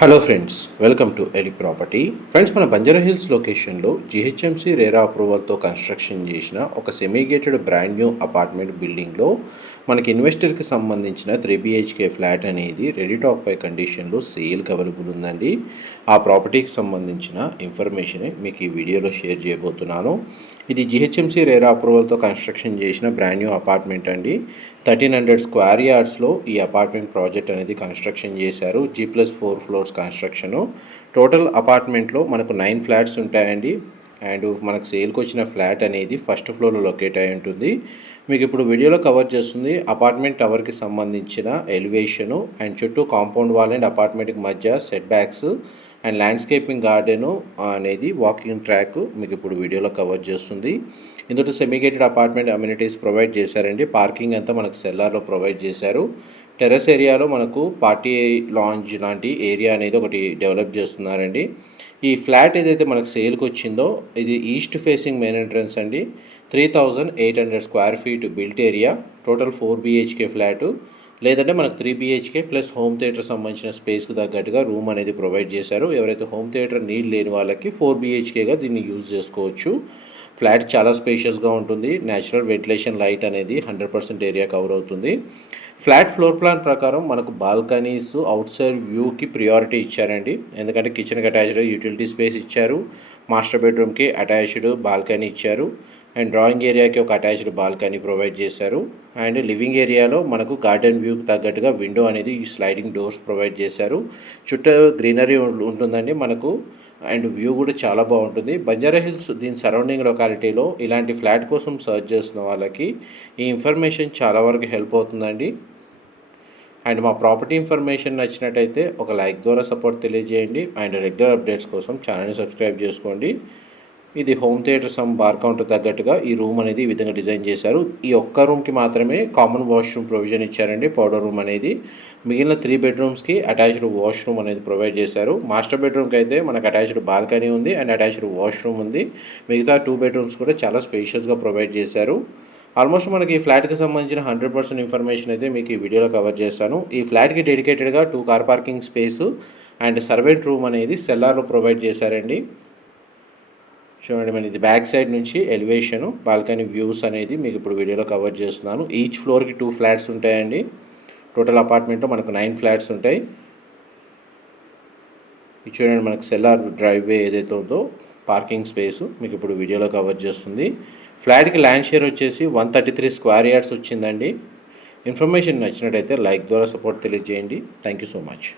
Hello friends, welcome to Eli property. Friends, మన Banjara hills లొకేషన్లో GHMC RERA అప్రూవల్తో construction చేసిన ఒక సెమీగేటెడ్ బ్రాండ్ న్యూ అపార్ట్మెంట్ బిల్డింగ్లో మనకి ఇన్వెస్టర్కి సంబంధించిన 3 BHK ఫ్లాట్ అనేది రెడీ టాక్ పై కండిషన్లో సేల్కి అవైలబుల్ ఉందండి. ఆ ప్రాపర్టీకి సంబంధించిన ఇన్ఫర్మేషన్ మీకు ఈ వీడియోలో షేర్ చేయబోతున్నాను. ఇది జిహెచ్ఎంసీ రేరా అప్రూవల్తో కన్స్ట్రక్షన్ చేసిన బ్రాండ్ న్యూ అపార్ట్మెంట్ అండి. 1300 స్క్వేర్ యార్డ్స్లో ఈ అపార్ట్మెంట్ ప్రాజెక్ట్ అనేది కన్స్ట్రక్షన్ చేశారు. G+4 floors construction. టోటల్ అపార్ట్మెంట్లో మనకు 9 ఫ్లాట్స్ ఉంటాయండి. అండ్ మనకు సేల్కి వచ్చిన ఫ్లాట్ అనేది ఫస్ట్ ఫ్లోర్లో లొకేట్ అయి ఉంటుంది. మీకు ఇప్పుడు వీడియోలో కవర్ చేస్తుంది అపార్ట్మెంట్ టవర్కి సంబంధించిన ఎలివేషను అండ్ చుట్టూ కాంపౌండ్ వాల్ అండ్ అపార్ట్మెంట్కి మధ్య set backs and landscaping garden అనేది వాకింగ్ ట్రాక్ మీకు ఇప్పుడు వీడియోలో కవర్ చేస్తుంది. ఇందులో సెమీగేటెడ్ అపార్ట్మెంట్ అమ్యూనిటీస్ ప్రొవైడ్ చేశారండి. పార్కింగ్ అంతా మనకు సెల్లార్లో ప్రొవైడ్ చేశారు. టెర్రస్ ఏరియాలో మనకు పార్టీ లాంజ్ లాంటి ఏరియా అనేది ఒకటి డెవలప్ చేస్తున్నారండి. ఈ ఫ్లాట్ ఏదైతే మనకు సేల్కి వచ్చిందో ఇది ఈస్ట్ ఫేసింగ్ మెయిన్ ఎంట్రన్స్ అండి. 3800 square feet built area, total 4 BHK flat, లేదంటే మనకు 3 BHK ప్లస్ హోమ్ థియేటర్ సంబంధించిన స్పేస్కి తగ్గట్టుగా రూమ్ అనేది ప్రొవైడ్ చేశారు. ఎవరైతే హోమ్ థియేటర్ నీడ్ లేని వాళ్ళకి 4 BHKగా దీన్ని యూజ్ చేసుకోవచ్చు. ఫ్లాట్ చాలా స్పేషియస్గా ఉంటుంది. న్యాచురల్ వెంటిలేషన్ లైట్ అనేది 100% ఏరియా కవర్ అవుతుంది. ఫ్లాట్ ఫ్లోర్ ప్లాన్ ప్రకారం మనకు బాల్కనీస్ అవుట్ సైడ్ వ్యూకి ప్రియారిటీ ఇచ్చారండి. ఎందుకంటే కిచెన్కి అటాచ్డ్ యూటిలిటీ స్పేస్ ఇచ్చారు. మాస్టర్ బెడ్రూమ్కి అటాచ్డ్ బాల్కనీ ఇచ్చారు. అండ్ డ్రాయింగ్ ఏరియాకి ఒక అటాచ్డ్ బాల్కనీ ప్రొవైడ్ చేశారు. అండ్ లివింగ్ ఏరియాలో మనకు గార్డెన్ వ్యూకి తగ్గట్టుగా విండో అనేది స్లైడింగ్ డోర్స్ ప్రొవైడ్ చేశారు. చుట్టూ గ్రీనరీ ఉంటుందండి మనకు. అండ్ వ్యూ కూడా చాలా బాగుంటుంది. బంజారా హిల్స్ దీని సరౌండింగ్ లొకాలిటీలో ఇలాంటి ఫ్లాట్ కోసం సర్చ్ చేస్తున్న వాళ్ళకి ఈ ఇన్ఫర్మేషన్ చాలా వరకు హెల్ప్ అవుతుందండి. అండ్ మా ప్రాపర్టీ ఇన్ఫర్మేషన్ నచ్చినట్టయితే ఒక లైక్ ద్వారా సపోర్ట్ తెలియజేయండి. అండ్ రెగ్యులర్ అప్డేట్స్ కోసం ఛానల్ని సబ్స్క్రైబ్ చేసుకోండి. ఇది హోమ్ థియేటర్ బార్ కౌంటర్ తగ్గట్టుగా ఈ రూమ్ అనేది ఈ విధంగా డిజైన్ చేశారు. ఈ ఒక్క రూమ్కి మాత్రమే కామన్ వాష్రూమ్ ప్రొవిజన్ ఇచ్చారండి, పౌడర్ రూమ్ అనేది. మిగిలిన 3 బెడ్రూమ్స్కి అటాచ్డ్ వాష్రూమ్ అనేది ప్రొవైడ్ చేశారు. మాస్టర్ బెడ్రూమ్కి అయితే మనకు అటాచ్డ్ బాల్కనీ ఉంది అండ్ అటాచ్డ్ వాష్రూమ్ ఉంది. మిగతా 2 బెడ్రూమ్స్ కూడా చాలా స్పేషియస్గా ప్రొవైడ్ చేశారు. ఆల్మోస్ట్ మనకి ఈ ఫ్లాట్కి సంబంధించిన 100% ఇన్ఫర్మేషన్ అయితే మీకు ఈ వీడియోలో కవర్ చేస్తాను. ఈ ఫ్లాట్కి డెడికేటెడ్గా 2 car parking space and servant room అనేది సెల్లార్లో ప్రొవైడ్ చేశారండి. చూడండి, మన ఇది బ్యాక్ సైడ్ నుంచి ఎలివేషను బాల్కనీ వ్యూస్ అనేది మీకు ఇప్పుడు వీడియోలో కవర్ చేస్తున్నాను. ఈచ్ ఫ్లోర్కి 2 ఫ్లాట్స్ ఉంటాయండి. టోటల్ అపార్ట్మెంట్లో మనకు 9 ఫ్లాట్స్ ఉంటాయి. ఇది చూడండి, మనకు సెల్లార్ డ్రైవ్వే ఏదైతే ఉందో పార్కింగ్ స్పేసు మీకు ఇప్పుడు వీడియోలో కవర్ చేస్తుంది. ఫ్లాట్కి ల్యాండ్ షేర్ వచ్చేసి 133 స్క్వేర్ యార్డ్స్ వచ్చిందండి. ఇన్ఫర్మేషన్ నచ్చినట్టయితే లైక్ ద్వారా సపోర్ట్ తెలియజేయండి. Thank you so much.